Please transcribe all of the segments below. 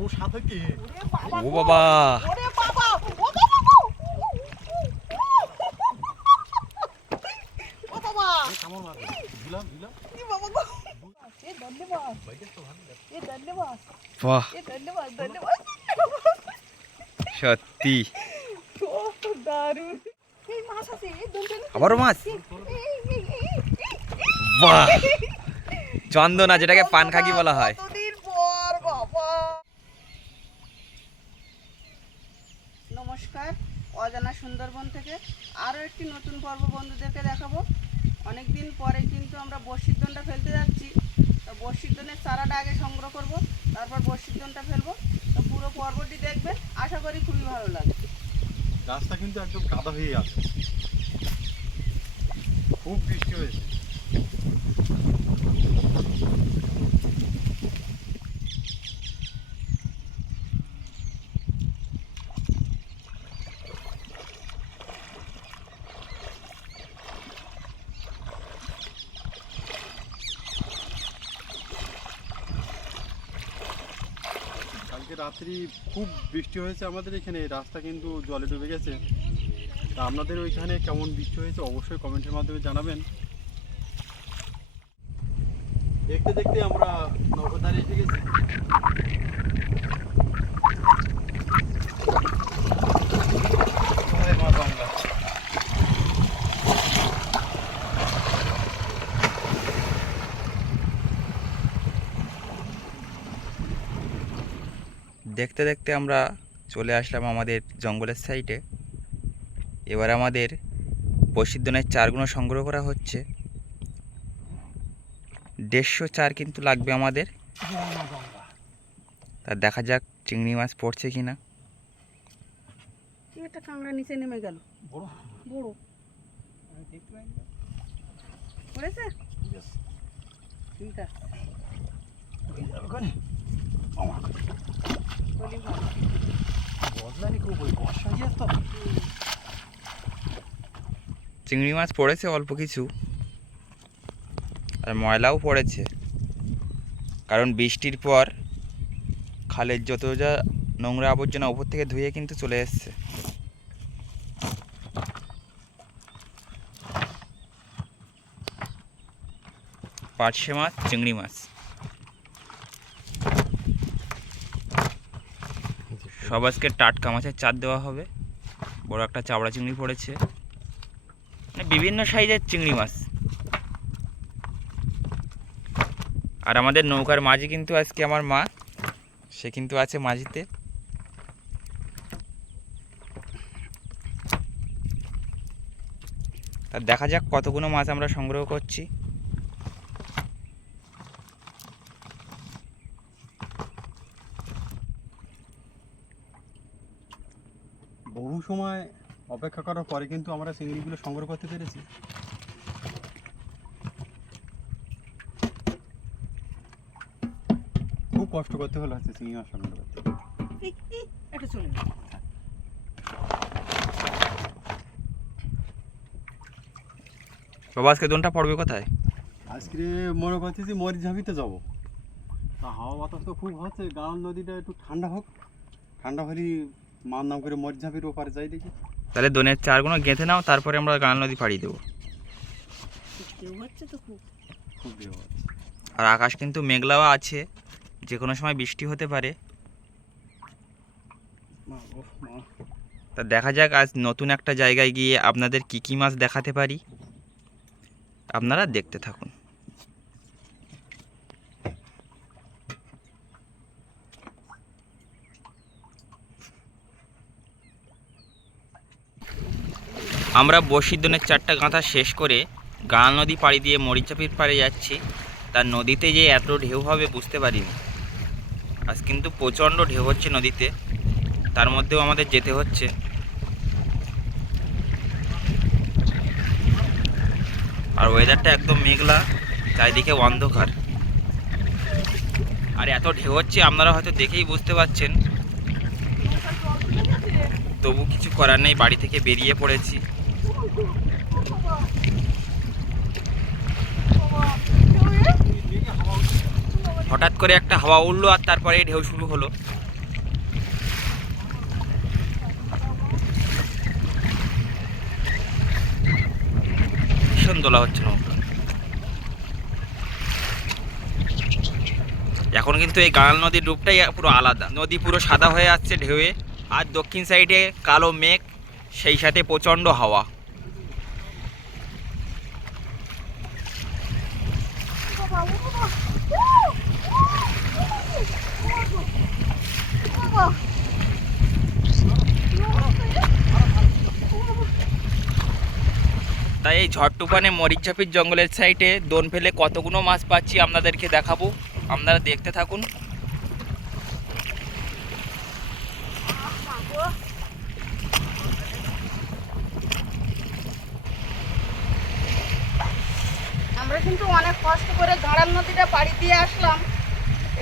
ও সাথে কি? ওরে বাবা। ও গো, বাবা। ওরে বাবা ও বাবা ও বাবা। কামড় মারবে। দিলাম দিলাম। কি বাবা গো। এ ধন্যবাদ। বাইকে তো ভালো এ ধন্যবাদ। বাহ। এ ধন্যবাদ ধন্যবাদ। সত্যি। কত দারুণ। এই মাছ আছে আবারও মাছ? বাহ। চন্দনা যেটাকে পানখাকি বলা হয় কতদিন পর বাবা নমস্কার অজানা সুন্দরবন থেকে আরও একটি নতুন পর্ব বন্ধুদেরকে দেখাবো অনেক দিন পরে কিন্তু আমরা বর্ষির দনটা ফেলতে যাচ্ছি তো বর্ষির দনের চারাটা আগে সংগ্রহ করব তারপর বর্ষির দনটা ফেলব তো পুরো পর্বটি দেখবেন। আশা করি খুবই ভালো লাগবে। রাস্তা কিন্তু একদম কাদা হয়ে আছে। খুব বৃষ্টি হয়েছে। রাত্রি খুব বৃষ্টি হয়েছে আমাদের এখানে, রাস্তা কিন্তু জলে ডুবে গেছে। তা আপনাদের ওইখানে কেমন বৃষ্টি হয়েছে অবশ্যই কমেন্টের মাধ্যমে জানাবেন। দেখতে দেখতে আমরা নৌকোধারে এসে গেছি। দেখতে দেখতে আমরা চলে আসলাম আমাদের জঙ্গলের সাইডে এবার আমাদের বসিদ্ধনের চারগুলো সংগ্রহ করা হচ্ছে। দেড়শো চার কিন্তু লাগবে আমাদের। তা দেখা যাক চিংড়ি মাছ পড়ছে কি না একটা কাঁকড়া নিচে নেমে গেল। বড়। বড়। পড়েছে? ঠিক আছে চিংড়ি মাছ পড়েছে অল্প কিছু আর ময়লাও পড়েছে। কারণ বৃষ্টির পর খালের যত যা নোংরা আবর্জনা উপর থেকে ধুয়ে কিন্তু চলে এসছে। পার্শে মাছ চিংড়ি মাছ। সব আজকে টাটকা মাছের চার দেওয়া হবে। বড় একটা চাবড়া চিংড়ি পড়েছে। মানে বিভিন্ন সাইজের চিংড়ি মাছ। আর আমাদের নৌকার মাঝি কিন্তু আজকে আমার মা। সে কিন্তু আছে মাঝিতে। তা দেখা যাক কতগুলো মাছ আমরা সংগ্রহ করছি বহু সময় অপেক্ষা করার পরে কিন্তু আমরা চিংড়িগুলো সংগ্রহ করতে পেরেছি। খুব কষ্ট করতে হলো হচ্ছে চিংড়ি মাছ সংগ্রহ করতে। একটা চলে বাবা আজকে দোনটা পড়বে কোথায়? আজকে মনে করতেছি মরিঝাবিতে যাব। তা হাওয়া বাতাস তো খুব হচ্ছে গাঁও নদীটা একটু ঠান্ডা হোক। ঠান্ডা হলে মার নাম করে মরিঝাবির ওপারে যাই দেখি। তাহলে দোনের চারগুলো গেঁথে নাও তারপরে আমরা গান নদী পাড়ি দেবো। আর আকাশ কিন্তু মেঘলাও আছে যে কোনো সময় বৃষ্টি হতে পারে। তা দেখা যাক আজ নতুন একটা জায়গায় গিয়ে আপনাদের কী কী মাছ দেখাতে পারি। আপনারা দেখতে থাকুন। আমরা বসিদ্দনের চারটা গাঁথা শেষ করে গাঁ নদী পাড়ি দিয়ে মরিচাপির পাড়ে যাচ্ছি। তার নদীতে যে এত ঢেউ হবে বুঝতে পারিনি। আজ কিন্তু প্রচণ্ড ঢেউ হচ্ছে নদীতে। তার মধ্যেও আমাদের যেতে হচ্ছে। আর ওয়েদারটা একদম মেঘলা, চারিদিকে অন্ধকার। আর এত ঢেউ হচ্ছে, আপনারা হয়তো দেখেই বুঝতে পারছেন। তবু কিছু করার নেই, বাড়ি থেকে বেরিয়ে পড়েছি বাবা, কেউ এ? বাবা রে, হঠাৎ করে একটা হাওয়া উঠল আর তারপরে ঢেউ শুরু হলো। ভীষণ দোলা হচ্ছে এখন কিন্তু এই গাঁল নদীর রূপটাই পুরো আলাদা। নদী পুরো সাদা হয়ে আসছে ঢেউয়ে। আর দক্ষিণ সাইডে কালো মেঘ, সেই সাথে প্রচণ্ড হাওয়া। তাই এই ঝড় তুফানে মরিচাপির জঙ্গলের সাইডে দোন ফেলে কতগুলো মাছ পাচ্ছি আপনাদেরকে দেখাবো। আপনারা দেখতে থাকুন। আমরা কিন্তু অনেক কষ্ট করে গাড়াল নদীটা পাড়ি দিয়ে আসলাম।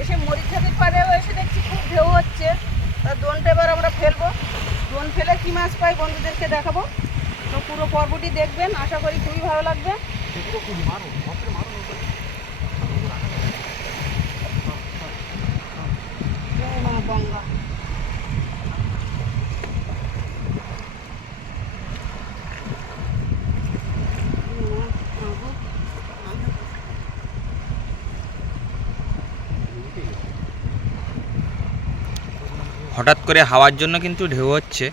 এসে মরিচাপির পাড়েও এসে দেখছি খুব ঢেউ হচ্ছে। তা দোনটা এবার আমরা ফেলব। দোন ফেলে কী মাছ পাই বন্ধুদেরকে দেখাবো। তো পুরো পর্বটি দেখবেন, আশা করি খুবই ভালো লাগবে। জয় হঠাৎ করে হাওয়ার জন্য কিন্তু ঢেউ হচ্ছে।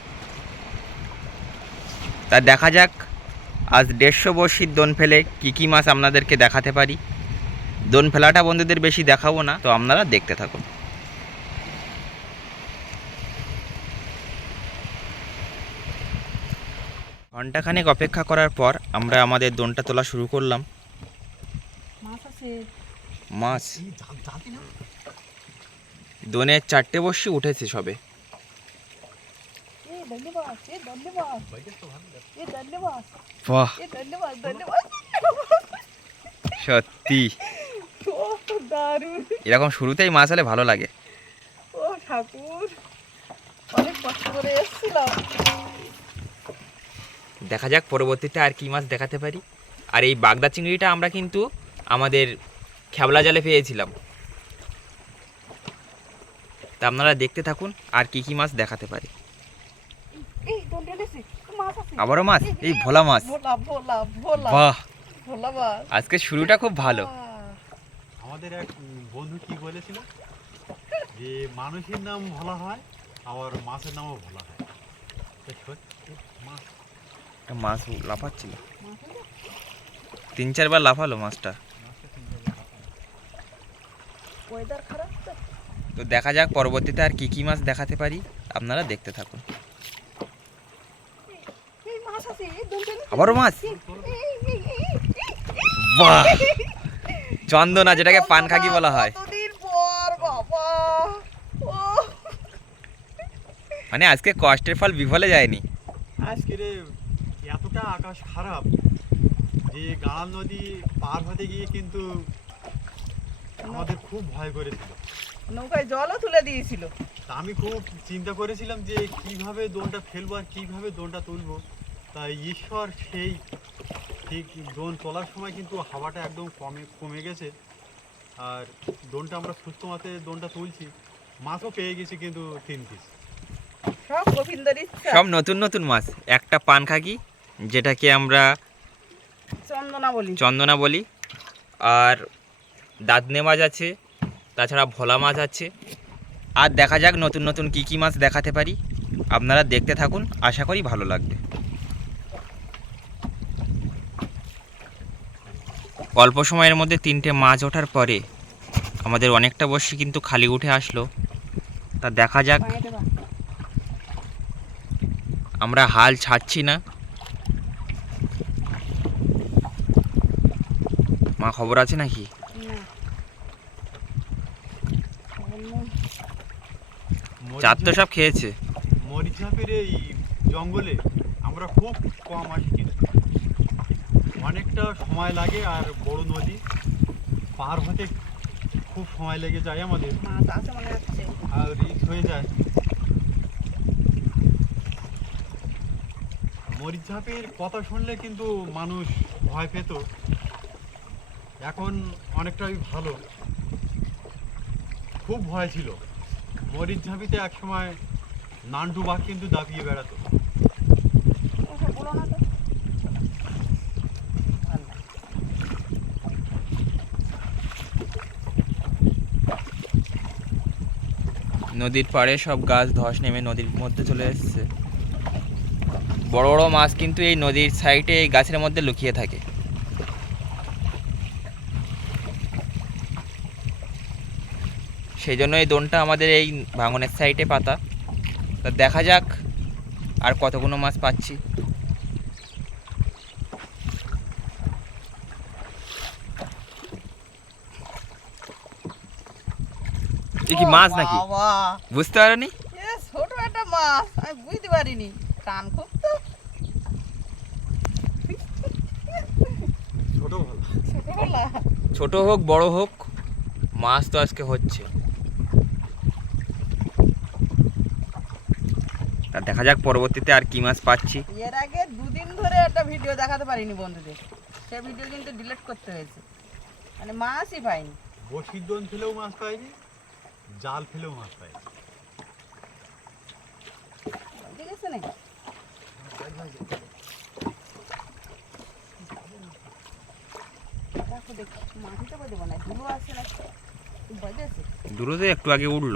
তা দেখা যাক আজ দেড়শো বর্ষির দোন ফেলে কী কী মাছ আপনাদেরকে দেখাতে পারি। দোন ফেলাটা বন্ধুদের বেশি দেখাবো না তো আপনারা দেখতে থাকুন। ঘন্টাখানেক অপেক্ষা করার পর আমরা আমাদের দোনটা তোলা শুরু করলাম। মাছ? দোনের চারটে বর্ষি উঠেছে সবে। বাহ। সত্যি। এরকম শুরুতেই মাছ হলে ভালো লাগে। ও ঠাকুর অনেক কষ্ট করে এসেছিলাম। দেখা যাক পরবর্তীতে আর কি মাছ দেখাতে পারি। আর এই বাগদা চিংড়িটা আমরা কিন্তু আমাদের খেবলা জালে পেয়েছিলাম। আপনারা দেখতে থাকুন আর কি কি মাছ দেখাতে পারি। এই দোন ঢেলেছি মাছ আছে। আবারও মাছ? এই ভোলা মাছ। ভোলা ভোলা ভোলা। বাহ। আজকে শুরুটা খুব ভালো। আমাদের এক বন্ধু কি বলেছিল যে মানুষের নাম ভোলা হয় আবার মাছের নামও ভোলা হয়। মাছ। একটা মাছ লাফাচ্ছিল। তিন চারবার লাফালো মাছটা। ওয়েদার খারাপ তো। তো দেখা যাক পরবর্তীতে আর কি কি মাছ দেখাতে পারি। আপনারা দেখতে থাকুন। আবারও মাছ? বাহ! চন্দনা, যেটাকে পানখাকি বলা হয়। মানে আজকে কষ্টের ফল বিফলে যায়নি। আজকে এতটা আকাশ খারাপ যে গাঁড়াল নদী পার হতে গিয়ে কিন্তু আমাদের খুব ভয় করেছিল। নৌকায় জলও তুলে দিয়েছিল। তা আমি খুব চিন্তা করেছিলাম যে কীভাবে দোনটা ফেলব আর কীভাবে দোনটা তুলবো। তাই ঈশ্বর সেই ঠিক দোন তোলার সময় কিন্তু হাওয়াটা একদম কমে কমে গেছে। আর দোনটা আমরা সুস্থ মাতে দোনটা তুলছি মাছও পেয়ে গেছি কিন্তু তিন পিস সব গোবিন্দর ইচ্ছা। সব নতুন নতুন মাছ। একটা পানখাকি যেটাকে আমরা চন্দনা বলি। চন্দনা বলি। আর দাদনে মাছ আছে তাছাড়া ভোলা মাছ আছে। আর দেখা যাক নতুন নতুন কী কী মাছ দেখাতে পারি। আপনারা দেখতে থাকুন, আশা করি ভালো লাগবে। অল্প সময়ের মধ্যে তিনটে মাছ ওঠার পরে আমাদের অনেকটা বর্ষি কিন্তু খালি উঠে আসলো। তা দেখা যাক। আমরা হাল ছাড়ছি না। মা খবর আছে নাকি? চার তো সব খেয়েছে। মরিচাপের এই জঙ্গলে আমরা খুব কম আসি কিন্তু। অনেকটা সময় লাগে আর বড় নদী পার হতে খুব সময় লেগে যায় আমাদের। মনে আর রিস্ক হয়ে যায়। মরিচাপের কথা শুনলে কিন্তু মানুষ ভয় পেত। এখন অনেকটাই ভালো। খুব ভয় ছিল। মরিচ ঝাঁপিতে এক সময় নান্টু বাঘ কিন্তু দাপিয়ে বেড়াতো। নদীর পাড়ে সব গাছ ধস নেমে নদীর মধ্যে চলে এসেছে। বড় বড় মাছ কিন্তু এই নদীর সাইডে এই গাছের মধ্যে লুকিয়ে থাকে। সেই জন্য এই দোনটা আমাদের এই ভাঙনের সাইডে পাতা। তা দেখা যাক আর কতগুলো মাছ পাচ্ছি। কি মাছ নাকি? বুঝতে পারোনি? এ ছোট একটা মাছ আমি বুঝতে পারিনি। টান খুব তো। ছোট হোক বড় হোক মাছ তো আজকে হচ্ছে তা দেখা যাক পরবর্তীতে আর কি মাছ পাচ্ছি। এর আগে দুদিন ধরে একটা ভিডিও দেখাতে পারিনি বন্ধুদের। সে ভিডিও কিন্তু ডিলিট করতে হয়েছে। মানে মাছই পাইনি। বসির দোন ফেলেও মাছ পাইনি জাল ফেলেও মাছ পাইনি। ঠিক আছে নাকি? দেখো দেখি মাটিতে বাজে বানায় ধুলো আছে না বাজেছে। দূরতে একটু আগে উঠল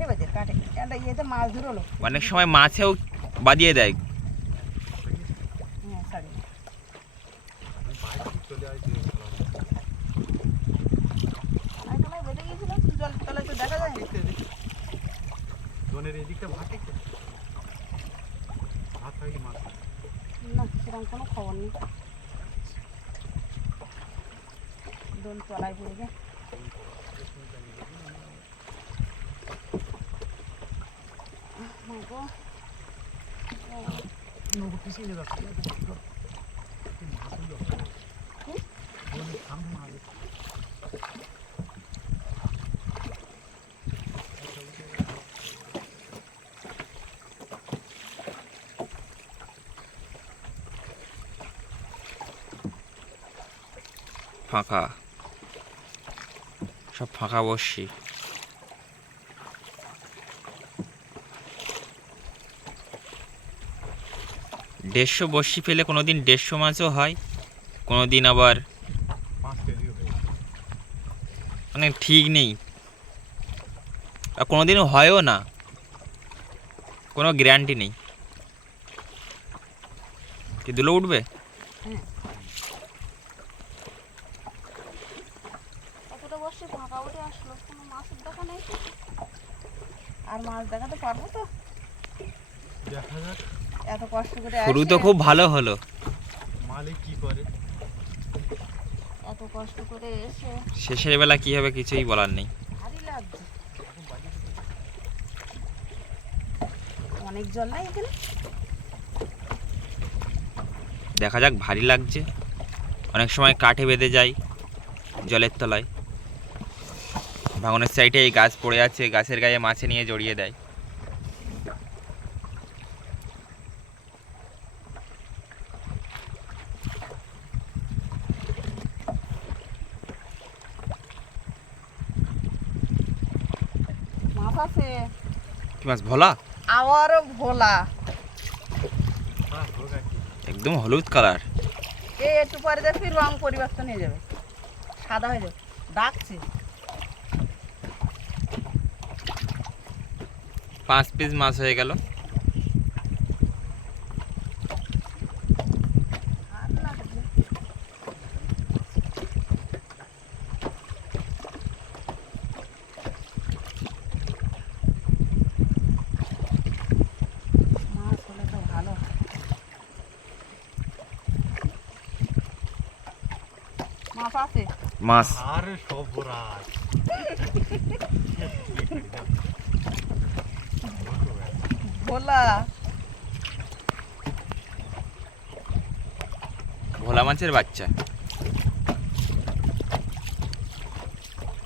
কাটে বাজে কাটে। একটা ইয়েতে মাছ ধরলো অনেক সময় মাছেও বাদিয়ে দেয়। হ্যাঁ সারি আমি বাইরে থেকে চলে আসছি খেলায় বেঁধে গিয়েছিল জল তলায় তো দেখা যায় দোনের এদিকটা ভাতে ভাত হয়নি মাছ হয়। না সেরকম কোনো খবর নেই দোল তলায় পড়ে যায় মা গো। নৌকো পিছিয়ে যাচ্ছে দোনের সামনে মাছ আছে। ফাঁকা সব ফাঁকা বসছি দেড়শো বসি ফেলে কোনো দিন দেড়শো মাছও হয় কোনো দিন আবার। মানে ঠিক নেই। আর কোনো দিনও হয়ও না। কোনো গ্যারান্টি নেই। কি দুলো উঠবে। আর মাছ দেখাতে পারব তো। দেখা যাক। এত কষ্ট করে শুরু তো খুব ভালো হলো। মালিক কি করে? এত কষ্ট করে এসে। শেষের বেলা কী হবে কিছুই বলার নেই। ভারী লাগছে। অনেক জল নাই এখানে? দেখা যাক ভারী লাগছে। অনেক সময় কাঠে বেঁধে যায় জলের তলায়। ভাঙনের সাইডে এই গাছ পড়ে আছে গাছের গায়ে মাছে নিয়ে জড়িয়ে দেয় মাছ আছে। কি মাছ ভোলা? আবারও ভোলা। একদম হলুদ কালার। এই একটু পরে দেখি রং পরিবর্তন হয়ে যাবে। সাদা হয়ে যাবে। ডাকছে। পাঁচ পিস মাছ হয়ে গেল আর লাগবে মাছ হলে তো ভালো হয়। মাছ আছে মাছ আর সব ভোলা ভোলা মাছের বাচ্চা।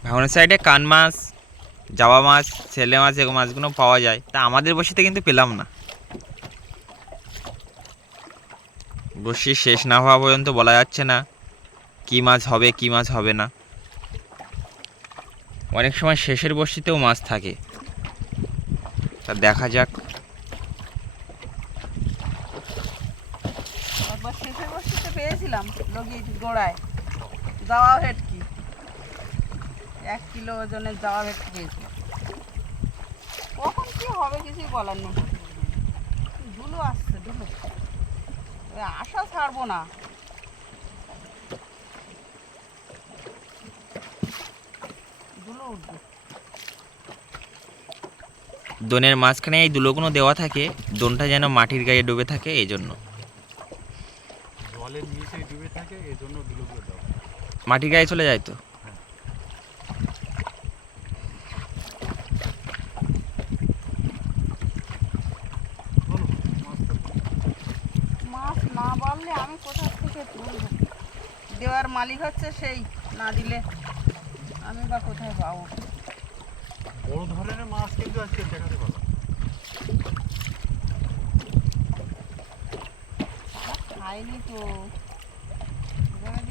ভাঙনের সাইডে কান মাছ জাবা মাছ ছেলে মাছ এগুলো মাছগুলো পাওয়া যায়। তা আমাদের বসিতে কিন্তু পেলাম না। বসি শেষ না হওয়া পর্যন্ত বলা যাচ্ছে না। কি মাছ হবে, কি মাছ হবে না। অনেক সময় শেষের বর্ষিতেও মাছ থাকে। তা দেখা যাক। শেষের বর্ষিতে পেয়েছিলাম লগি গোড়ায়। জাওয়া ভেটকি এক কিলো ওজনের জাওয়া ভেটকি পেয়েছিলাম কখন কি হবে কিছুই বলার নেই। ধুলো আসছে, ধুলো। আশা ছাড়বো না ধুলো উঠবে দোনের মাঝখানে এই দুলোগুলো দেওয়া থাকে দোনটা যেন মাটির গায়ে ডুবে থাকে এই জন্য। জলের নিচে ডুবে থাকে এই জন্য দুলোগুলো দেওয়া মাটির গায়ে চলে যায় তো? মাছ না বাড়লে আমি কোথা থেকে দেওয়ার মালিক হচ্ছে সেই না দিলে আমি বা কোথায় পাবো বড় ধরনের মাছ কিন্তু আজকে দেখাতে তারা খায়নি তো। আমার।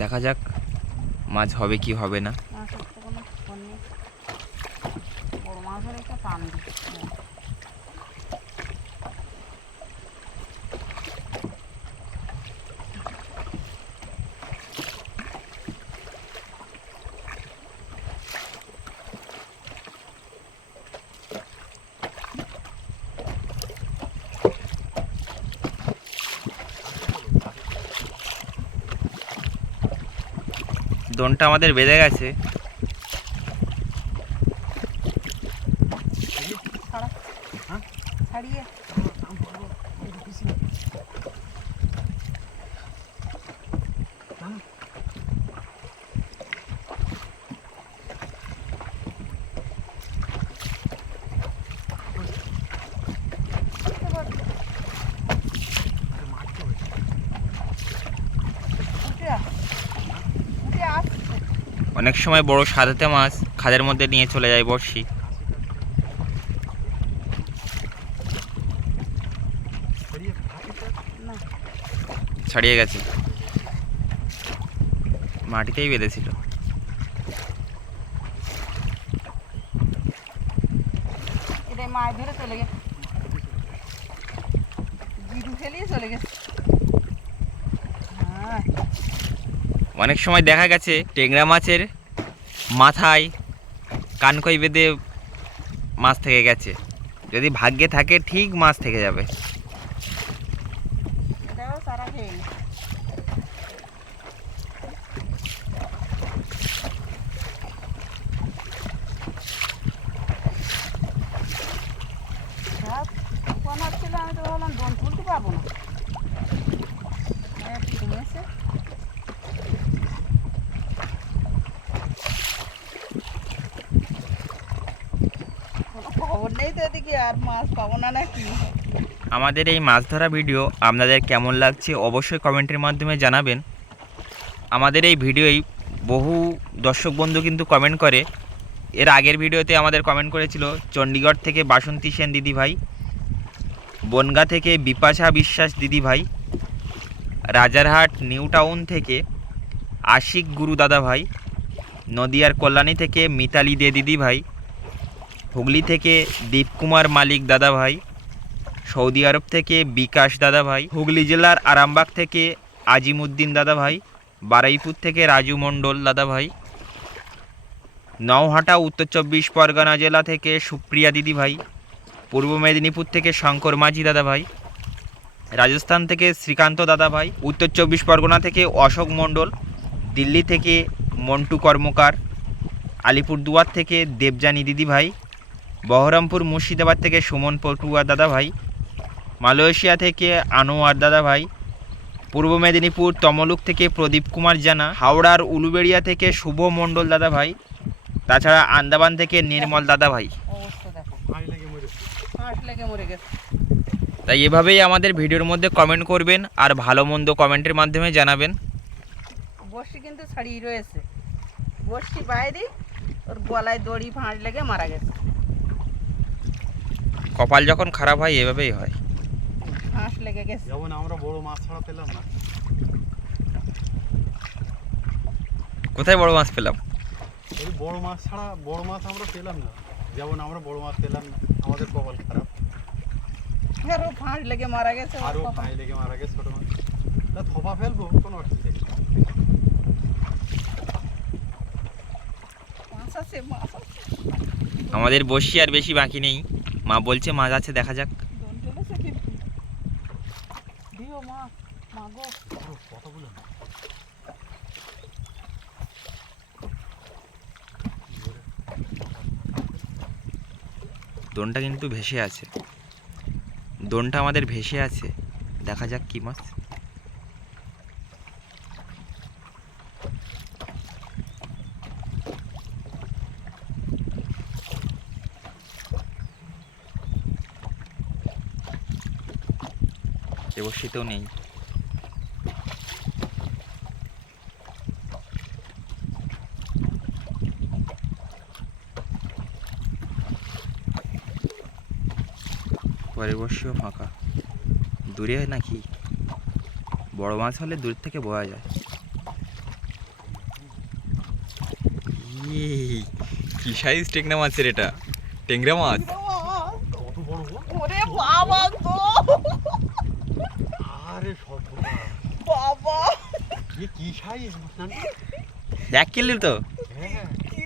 দেখা যাক মাছ হবে কি হবে না মাছের তো কোনো ফোন নেই বড় মাছ হলে একটা টান দিচ্ছে দোনটা আমাদের বেঁধে গেছে ছাড়া হ্যাঁ? ছাড়িয়ে আরে মারতে হয়েছে উঠে আস উঠে আসছে অনেক সময় বড় সাদাতে মাছ খাদের মধ্যে নিয়ে চলে যায় বড়শি। ছাড়িয়ে গেছে। মাটিতেই বেঁধেছিল। মাছ ধরে চলে গেছে। চলে গেছে। হ্যাঁ। অনেক সময় দেখা গেছে টেংরা মাছের মাথায় কানকই বেঁধে মাছ থেকে গেছে। যদি ভাগ্যে থাকে, ঠিক মাছ থেকে যাবে। আমি তো ভাবলাম না এই একটু কমেছে কোনো খবর আমাদের এই মাছ ধরা ভিডিও আপনাদের কেমন লাগছে অবশ্যই কমেন্টের মাধ্যমে জানাবেন। আমাদের এই ভিডিওই বহু দর্শক বন্ধু কিন্তু কমেন্ট করে। এর আগের ভিডিওতে আমাদের কমেন্ট করেছিল, চণ্ডীগড় থেকে বাসন্তী সেন দিদি ভাই, বনগা থেকে বিপাশা বিশ্বাস দিদি ভাই, রাজারহাট, নিউ টাউন থেকে আশিক গুরু দাদা ভাই, নদিয়ার কল্যাণী থেকে মিতালি দে দিদি ভাই হুগলি থেকে দীপকুমার মালিক দাদা ভাই সৌদি আরব থেকে বিকাশ দাদা ভাই হুগলি জেলার আরামবাগ থেকে আজিমুদ্দিন দাদা ভাই বারাইপুর থেকে রাজু মণ্ডল দাদা ভাই নওহাটা, উত্তর চব্বিশ পরগনা জেলা থেকে সুপ্রিয়া দিদি ভাই পূর্ব মেদিনীপুর থেকে শঙ্কর মাঝি দাদা ভাই রাজস্থান থেকে শ্রীকান্ত দাদা ভাই উত্তর চব্বিশ পরগনা থেকে অশোক মণ্ডল, দিল্লি থেকে মন্টু কর্মকার, আলিপুরদুয়ার থেকে দেবযানী দিদি ভাই বহরমপুর মুর্শিদাবাদ থেকে সুমন পটুয়া দাদা ভাই মালয়েশিয়া থেকে আনোয়ার দাদা ভাই পূর্ব মেদিনীপুর তমলুক থেকে প্রদীপ কুমার জানা হাওড়ার উলুবেড়িয়া থেকে শুভ মণ্ডল দাদা ভাই তাছাড়া আন্দামান থেকে নির্মল দাদা ভাই অবস্থা দেখো। ফাঁস লেগে মরেছে হাঁস লেগে মরে গেছে। তাই এভাবেই আমাদের ভিডিওর মধ্যে কমেন্ট করবেন আর ভালো মন্দ কমেন্টের মাধ্যমে জানাবেন। বর্ষি কিন্তু ছাড়িয়ে রয়েছে। বর্ষি বাইরে ওর গলায় দড়ি ভাঁজ লেগে মারা গেছে। কপাল যখন খারাপ হয় এভাবেই হয়। হাঁস লেগে গেছে। যেমন আমরা বড় মাছ ছাড়া পেলাম না। কোথায় বড় মাছ পেলাম? এই বড় মাছ ছাড়া বড় মাছ আমরা পেলাম না। যেমন আমরা বড় মাছ পেলাম না আমাদের কপাল খারাপ। আরও ফাঁস লেগে মারা গেছে আরও কপাল। লেগে মারা গেছে ছোটো মাছ। তা থোপা ফেলব কোনো অসুবিধা নেই। মাছ আছে মাছ আছে। আমাদের বসি আর বেশি বাকি নেই। মা বলছে মাছ আছে দেখা যাক। দোনটা কিন্তু ভেসে আছে। দোনটা আমাদের ভেসে আছে। দেখা যাক কি মাছ। বসিতেও নেই। পরের বর্ষীয় ফাঁকা। দূরে হয় নাকি? বড় মাছ হলে দূর থেকে বোয়া যায়। কি সাইজ টেংরা মাছের এটা? টেংরা মাছ কত বড় গো ওরে বাবা গো আরে সব বাবা কি কি সাইজ না এক কিলো তো? হ্যাঁ।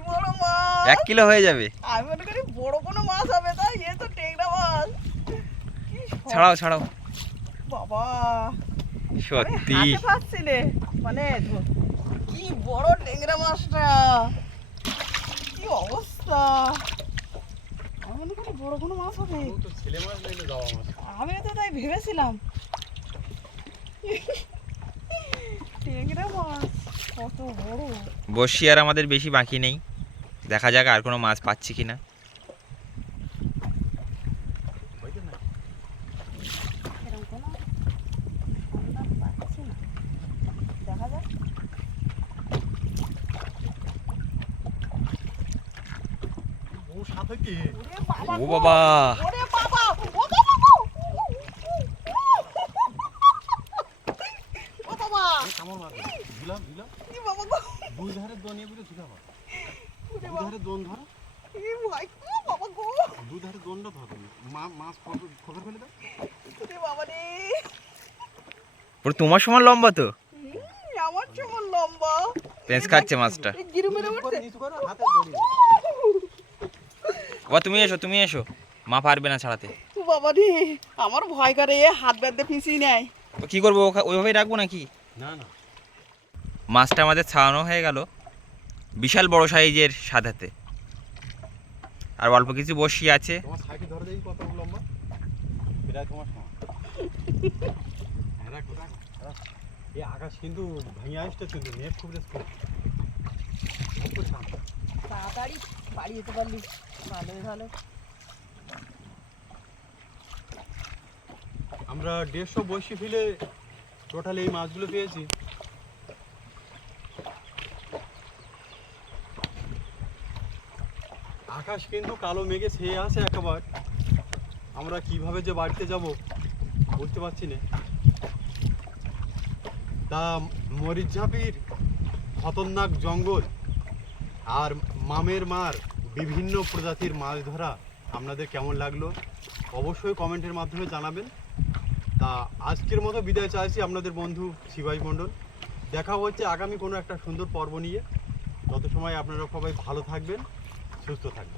বড় মাছ এক কিলো হয়ে যাবে। আমি মনে করি বড় কোনো মাছ হবে তাই এ তো টেংরা মাছ। কি ছাড়াও ছাড়াও। বাবা। সত্যি। আমি হাতে মানে কি বড় টেংরা মাছটা। কি অবস্থা। আমি মনে করি বড় কোনো মাছ হবে। আমি তো তাই ভেবেছিলাম। বসি আর আমাদের বেশি বাকি নেই। দেখা যাক আর কোনো মাছ পাচ্ছি কিনা। না ও কি বাবা ও বাবা গো! ও বাবা এ কেমন মাছ দিলাম দিলাম কি বাবা গো দুই ধারে দোন নিয়ে বুঝে ছিল আবার ওরে দু বাবা ধারে দোন ধরো কি ভাই ও বাবা গো দু ধারে দোনটা ধরো মা- মাছ খবর খবর ফেলে দাও ওরে বাবা রে পুরো তোমার সমান লম্বা তো। আমার কেমন লম্বা। পেঁচ খাচ্ছে মাছটা। বাবা তুমি এসো তুমি এসো। মা পারবে না ছাড়াতে। বাবা রে আমার ভয় করে এ হাত বেঁধে পিছিয়ে নেয়। তো কি করব ওইভাবেই রাখব নাকি? না না। মাছটা আমাদের ছাড়ানো হয়ে গেল বিশাল বড় সাইজের সাদাতে। আর অল্প কিছু বসি আছে। তোমার ধরে দেখি কত লম্বা। প্রায় তোমার সমান। এই আকাশ কিন্তু ভেঙে আসতে কিন্তু মেঘ খুব রেস। তাড়াতাড়ি বাড়ি যেতে পারলি। ভালো ভালো। আমরা দেড়শো বসি ফিলে টোটাল এই মাছগুলো পেয়েছি। আকাশ কিন্তু কালো মেঘে ছেয়ে আছে একবার। আমরা কীভাবে যে বাড়িতে যাব বুঝতে পারছি না। তা মরিচঝাপির খতরনাক জঙ্গল আর মামের মার বিভিন্ন প্রজাতির মাছ ধরা আপনাদের কেমন লাগল অবশ্যই কমেন্টের মাধ্যমে জানাবেন। তা আজকের মতো বিদায় চাইছি আপনাদের বন্ধু শিবাই মণ্ডল। দেখা হচ্ছে আগামী কোনো একটা সুন্দর পর্ব নিয়ে। তত সময় আপনারা সবাই ভালো থাকবেন, সুস্থ থাকবেন।